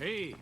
Hey!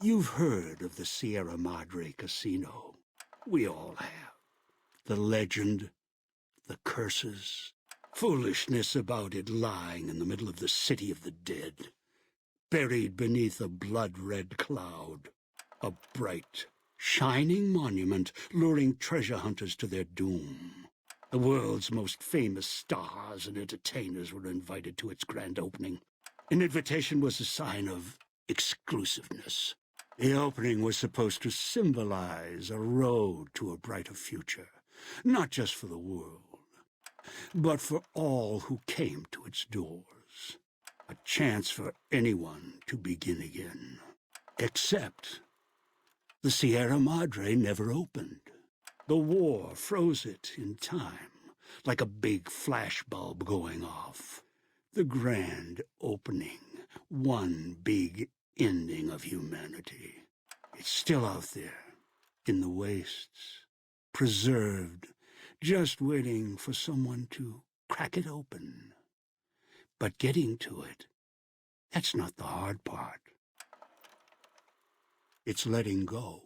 You've heard of the Sierra Madre Casino. We all have. The legend, the curses, foolishness about it lying in the middle of the city of the dead, buried beneath a blood-red cloud. A bright, shining monument luring treasure hunters to their doom. The world's most famous stars and entertainers were invited to its grand opening. An invitation was a sign of exclusiveness. The opening was supposed to symbolize a road to a brighter future, not just for the world, but for all who came to its doors. A chance for anyone to begin again. Except the Sierra Madre never opened. The war froze it in time, like a big flashbulb going off. The grand opening, one big ending of humanity. It's still out there, in the wastes, preserved, just waiting for someone to crack it open. But getting to it, that's not the hard part. It's letting go.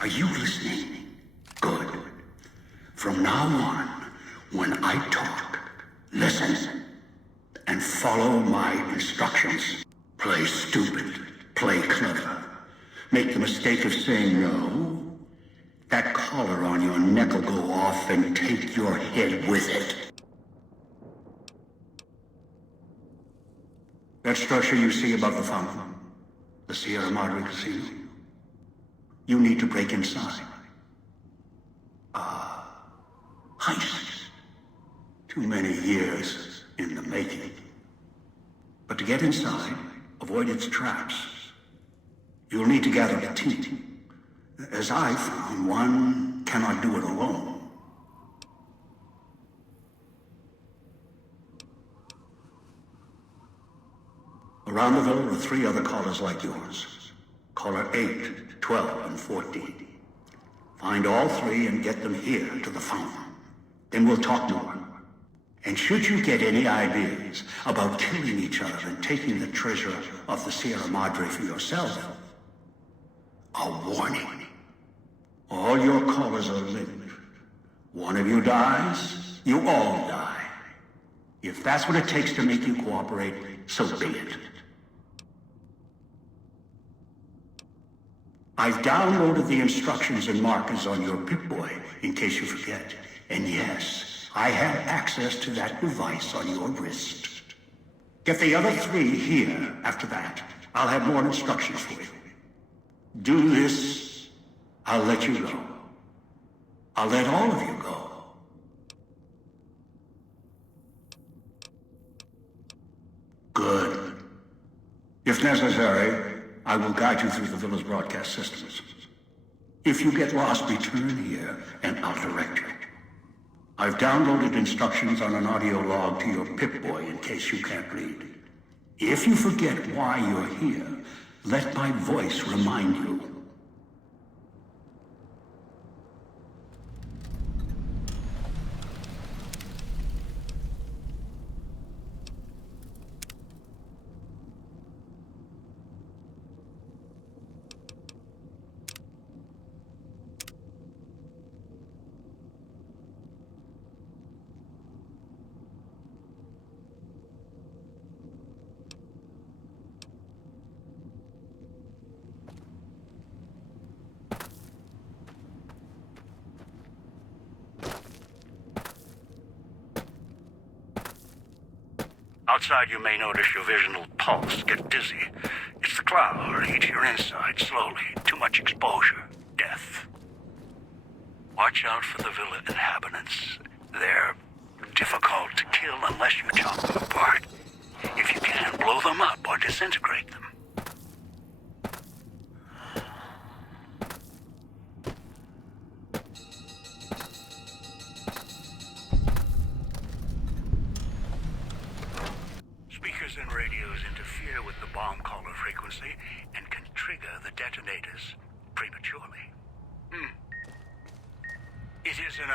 Are you listening? Good. From now on, when I talk, listen and follow my instructions. Play stupid, play clever. Make the mistake of saying no. That collar on your neck will go off and take your head with it. That structure you see above the fountain, the Sierra Madre Casino, you need to break inside. Heist. Too many years in the making. But to get inside, avoid its traps, you'll need to gather a team. As I found, one cannot do it alone. Around the villa are 3 other callers like yours. Caller 8, 12, and 14. Find all 3 and get them here to the fountain. Then we'll talk more. And should you get any ideas about killing each other and taking the treasure of the Sierra Madre for yourself, a warning. All your callers are linked. One of you dies, you all die. If that's what it takes to make you cooperate, so be it. I've downloaded the instructions and markers on your Pip-Boy, in case you forget. And yes, I have access to that device on your wrist. Get the other 3 here after that. I'll have more instructions for you. Do this, I'll let you go. I'll let all of you go. Good. If necessary, I will guide you through the villa's broadcast systems. If you get lost, return here, and I'll direct you. I've downloaded instructions on an audio log to your Pip-Boy in case you can't read. If you forget why you're here, let my voice remind you. Outside, you may notice your vision will pulse, get dizzy. It's the cloud eating your inside slowly. Too much exposure. Death. Watch out for the villa inhabitants. They're difficult to kill unless you chop them apart. If you can, blow them up or disintegrate them. Speakers and radios interfere with the bomb caller frequency and can trigger the detonators prematurely. It is an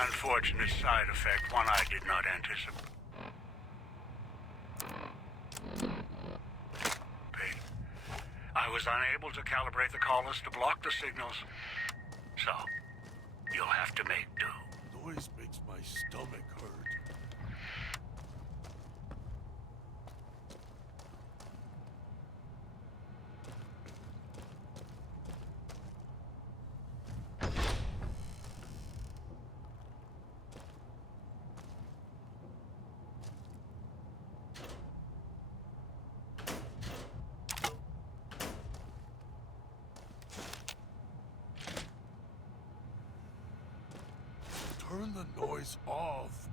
unfortunate side effect, one I did not anticipate. I was unable to calibrate the collars to block the signals, so you'll have to make do. Noise makes my stomach hurt. Turn the noise off.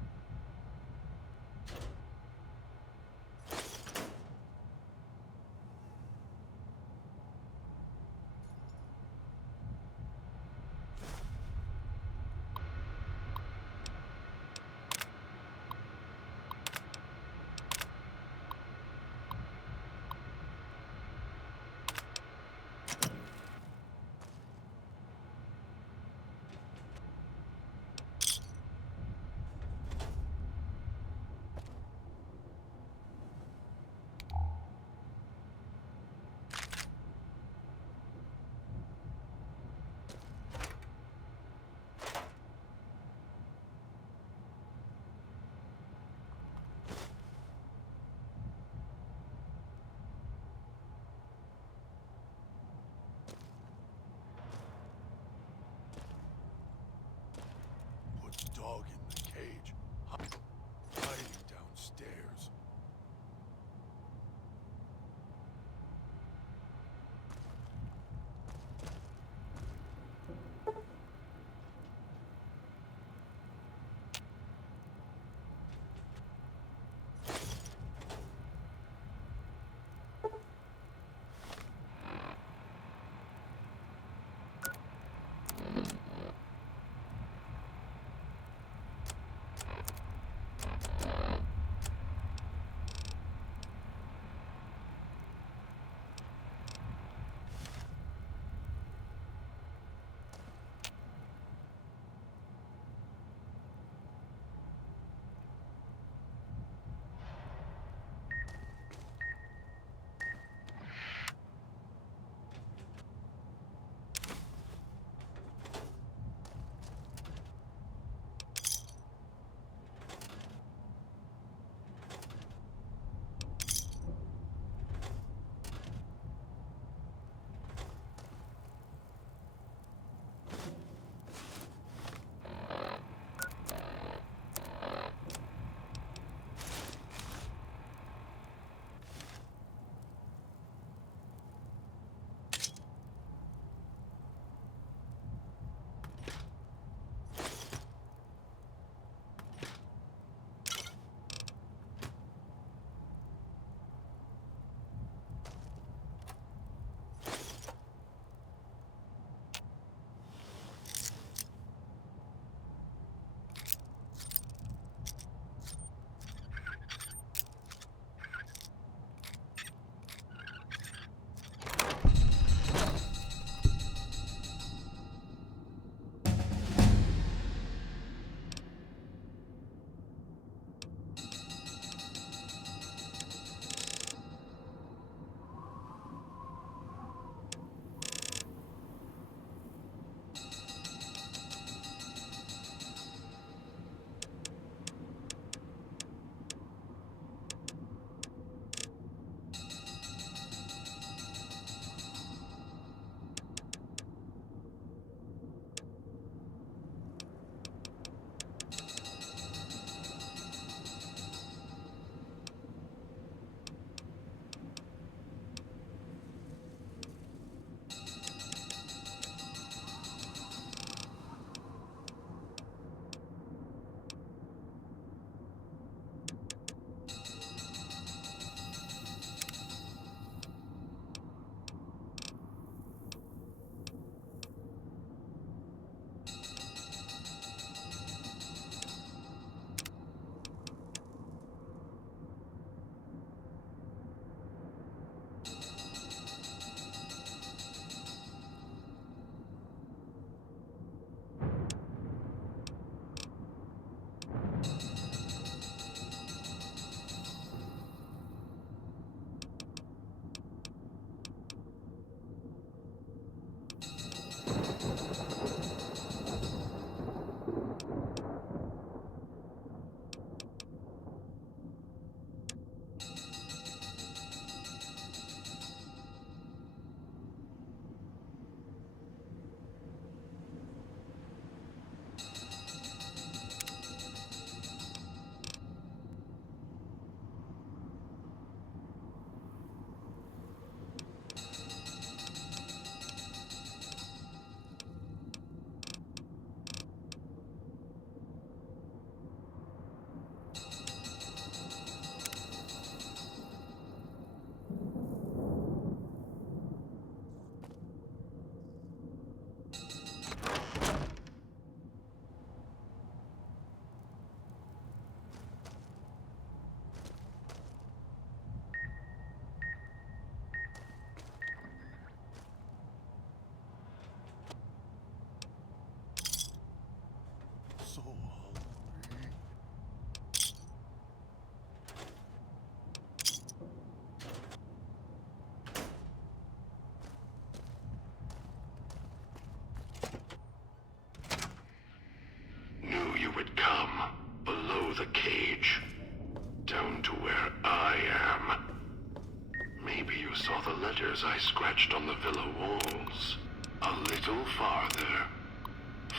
saw the letters I scratched on the villa walls. A little farther.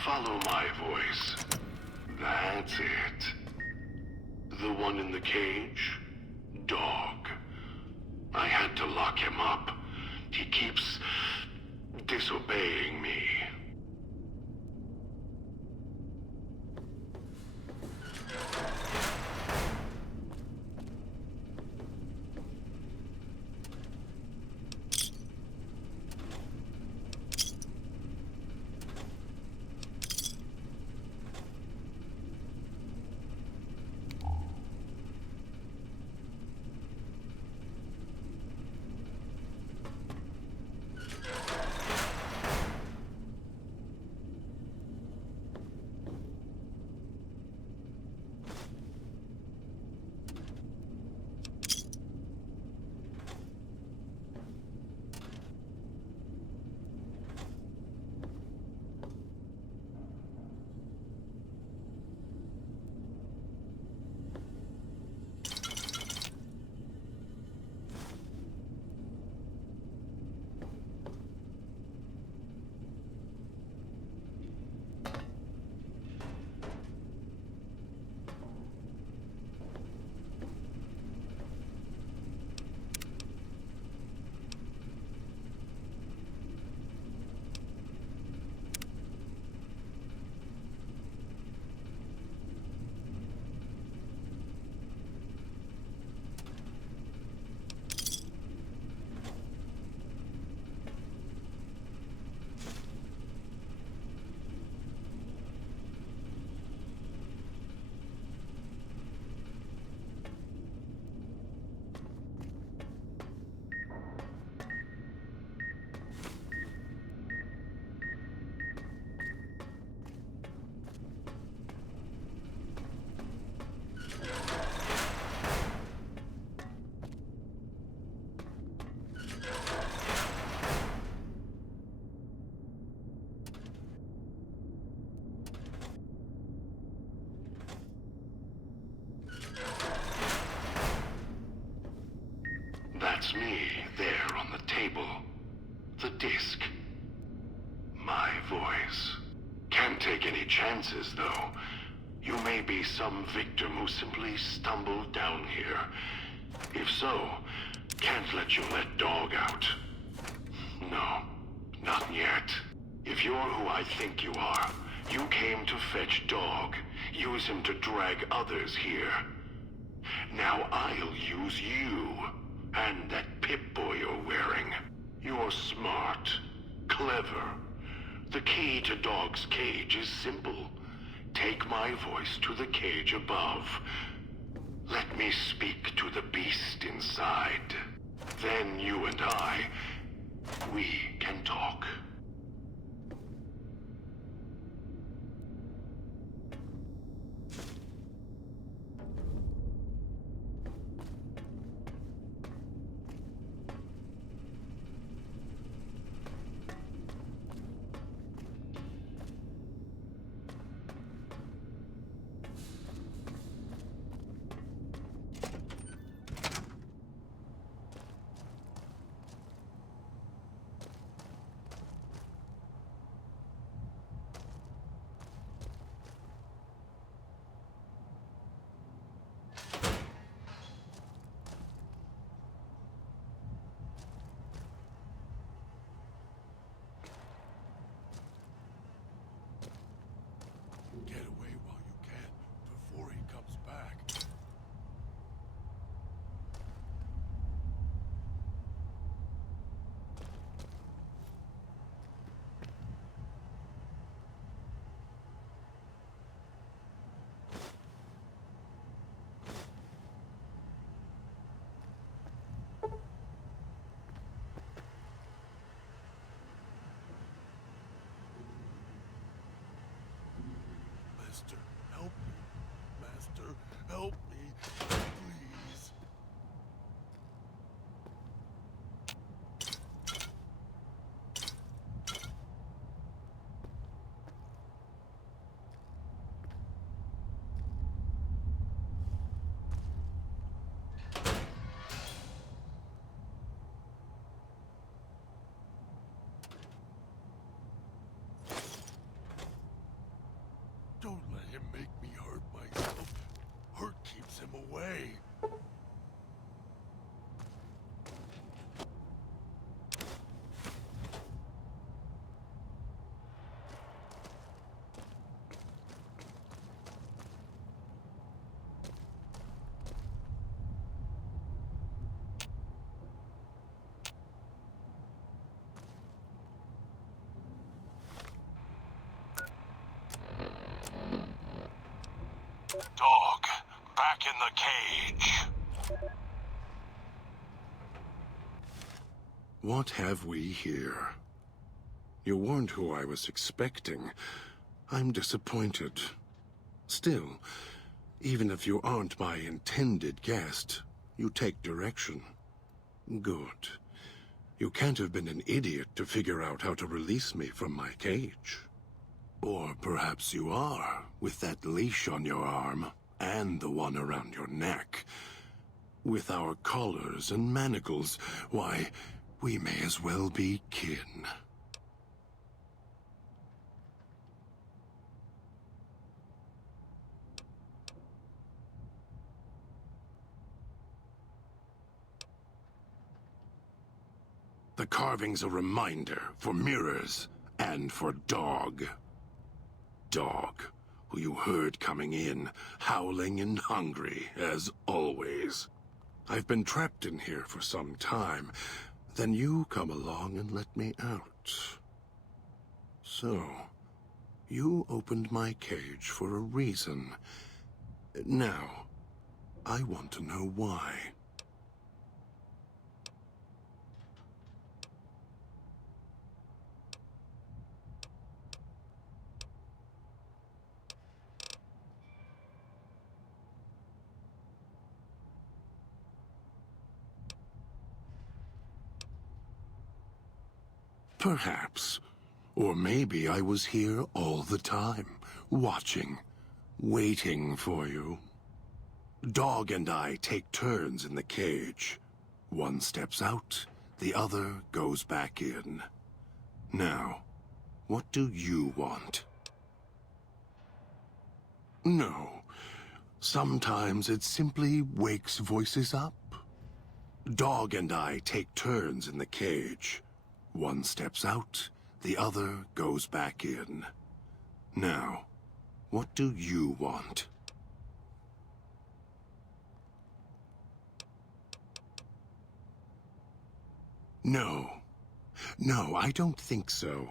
Follow my voice. That's it. The one in the cage? Dog. I had to lock him up. He keeps disobeying me. That's me, there on the table. The disc. My voice. Can't take any chances, though. You may be some victim who simply stumbled down here. If so, can't let you let Dog out. No, not yet. If you're who I think you are, you came to fetch Dog. Use him to drag others here. Now I'll use you. And that Pip-Boy you're wearing. You're smart. Clever. The key to Dog's cage is simple. Take my voice to the cage above. Let me speak to the beast inside. Then you and I, we can talk. Get away while you can, before he comes back. Master, help me. Master, help me. Please. Dog, back in the cage. What have we here? You weren't who I was expecting. I'm disappointed. Still, even if you aren't my intended guest, you take direction. Good. You can't have been an idiot to figure out how to release me from my cage. Or perhaps you are, with that leash on your arm, and the one around your neck. With our collars and manacles, why, we may as well be kin. The carving's a reminder for mirrors and for Dog. Dog, who you heard coming in, howling and hungry, as always. I've been trapped in here for some time. Then you come along and let me out. So, you opened my cage for a reason. Now, I want to know why. Perhaps. Or maybe I was here all the time, watching, waiting for you. Dog and I take turns in the cage. One steps out, the other goes back in. Now, what do you want? No. Sometimes it simply wakes voices up. Dog and I take turns in the cage. One steps out, the other goes back in. Now, what do you want? No. No, I don't think so.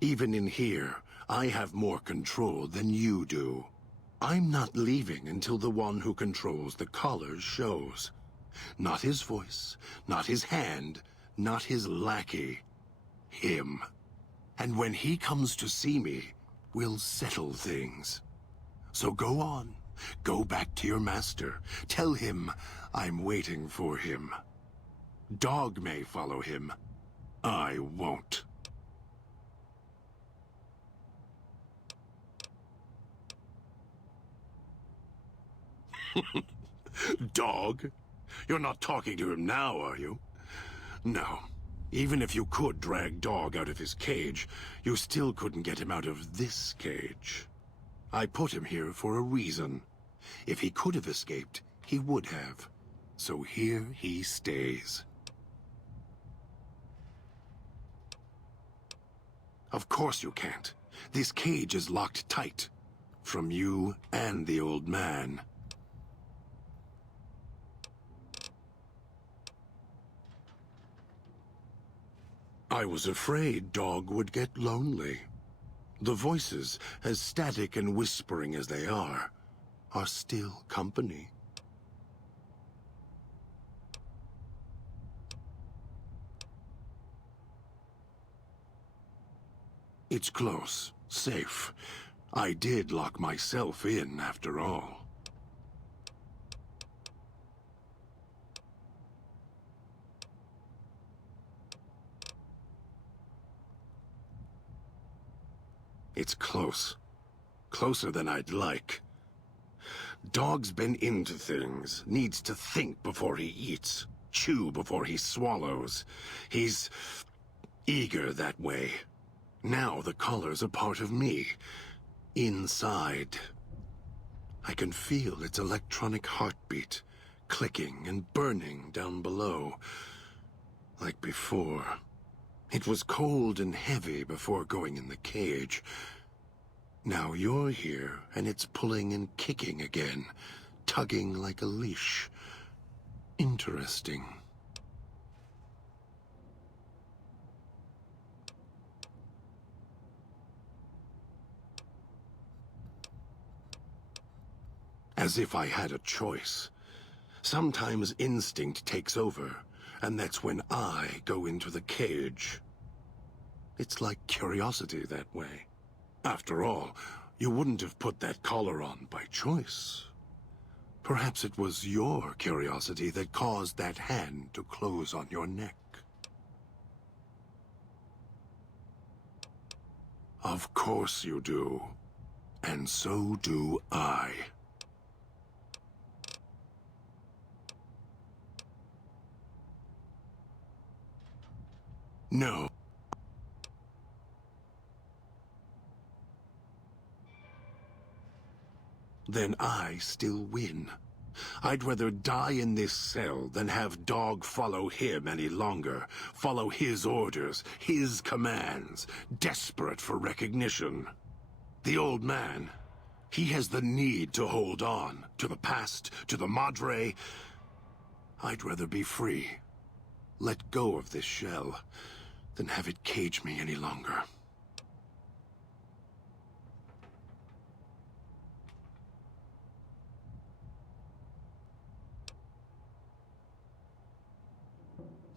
Even in here, I have more control than you do. I'm not leaving until the one who controls the collars shows. Not his voice, not his hand, not his lackey. Him. And when he comes to see me, we'll settle things. So go on. Go back to your master. Tell him I'm waiting for him. Dog may follow him. I won't. Dog? You're not talking to him now, are you? No. Even if you could drag Dog out of his cage, you still couldn't get him out of this cage. I put him here for a reason. If he could have escaped, he would have. So here he stays. Of course you can't. This cage is locked tight. From you and the old man. I was afraid Dog would get lonely. The voices, as static and whispering as they are still company. It's close, safe. I did lock myself in, after all. It's close. Closer than I'd like. Dog's been into things, needs to think before he eats, chew before he swallows. He's eager that way. Now the collar's a part of me. Inside. I can feel its electronic heartbeat, clicking and burning down below. Like before. It was cold and heavy before going in the cage. Now you're here, and it's pulling and kicking again, tugging like a leash. Interesting. As if I had a choice. Sometimes instinct takes over, and that's when I go into the cage. It's like curiosity that way. After all, you wouldn't have put that collar on by choice. Perhaps it was your curiosity that caused that hand to close on your neck. Of course you do. And so do I. No. Then I still win. I'd rather die in this cell than have Dog follow him any longer. Follow his orders, his commands, desperate for recognition. The old man, he has the need to hold on, to the past, to the Madre. I'd rather be free. Let go of this shell, than have it cage me any longer.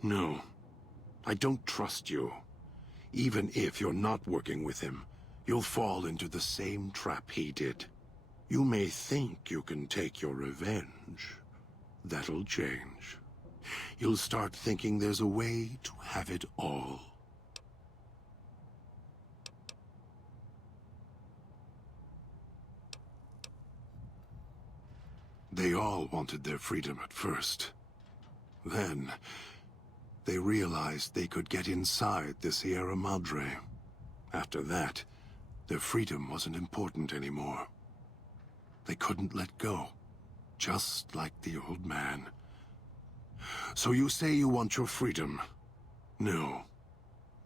No, I don't trust you. Even if you're not working with him, you'll fall into the same trap he did. You may think you can take your revenge. That'll change. You'll start thinking there's a way to have it all. They all wanted their freedom at first. Then, they realized they could get inside the Sierra Madre. After that, their freedom wasn't important anymore. They couldn't let go, just like the old man. So you say you want your freedom? No.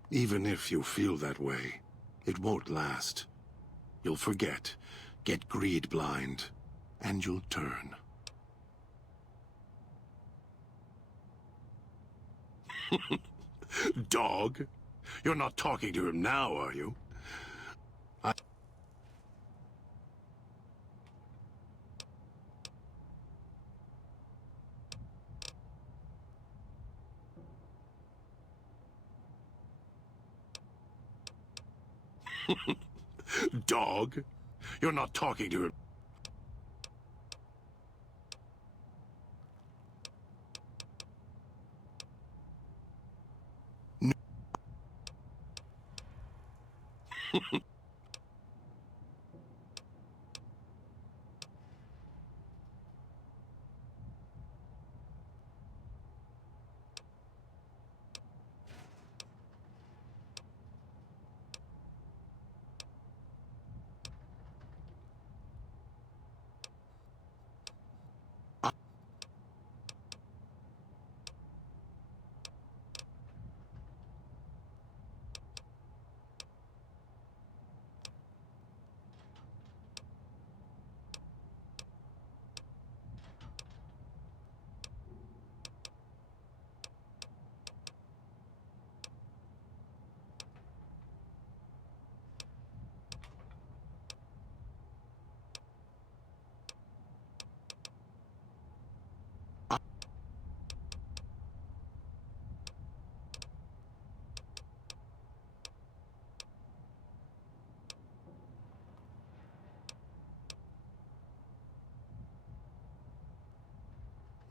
Even if you feel that way, it won't last. You'll forget, get greed blind, and you'll turn. Dog? You're not talking to him now, are you? Dog? You're not talking to him. No.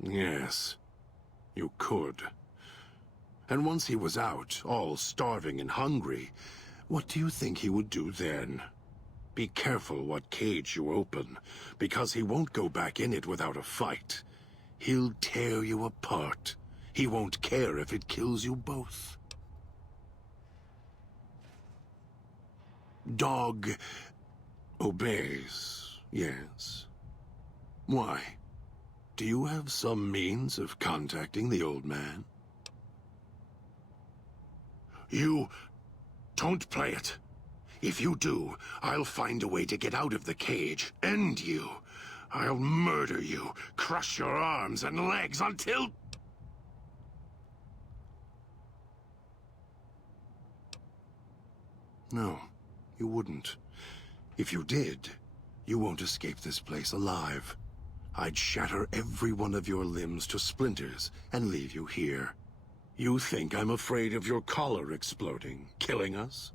Yes, you could. And once he was out, all starving and hungry, what do you think he would do then? Be careful what cage you open, because he won't go back in it without a fight. He'll tear you apart. He won't care if it kills you both. Dog obeys, yes. Why? Do you have some means of contacting the old man? You don't play it. If you do, I'll find a way to get out of the cage, end you. I'll murder you, crush your arms and legs until... No, you wouldn't. If you did, you won't escape this place alive. I'd shatter every one of your limbs to splinters and leave you here. You think I'm afraid of your collar exploding, killing us?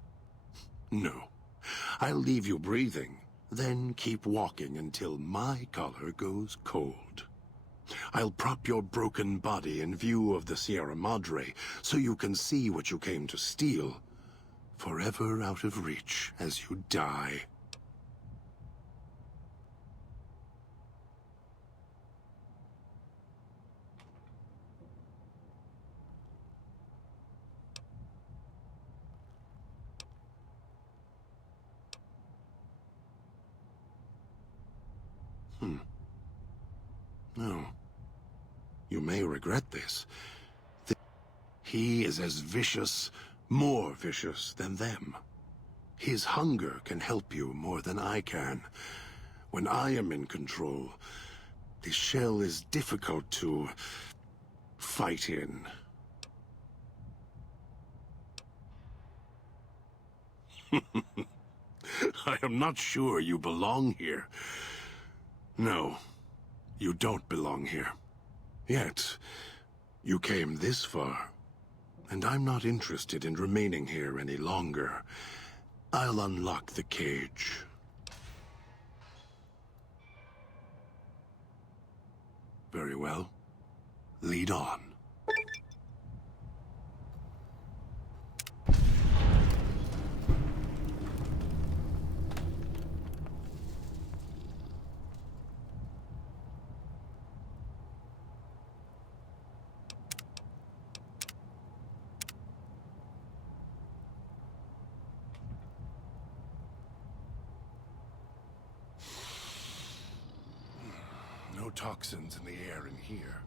No. I'll leave you breathing, then keep walking until my collar goes cold. I'll prop your broken body in view of the Sierra Madre so you can see what you came to steal, forever out of reach as you die. No. You may regret this. He is as vicious, more vicious than them. His hunger can help you more than I can. When I am in control, the shell is difficult to fight in. I am not sure you belong here. No, you don't belong here. Yet, you came this far, and I'm not interested in remaining here any longer. I'll unlock the cage. Very well. Lead on. No toxins in the air in here.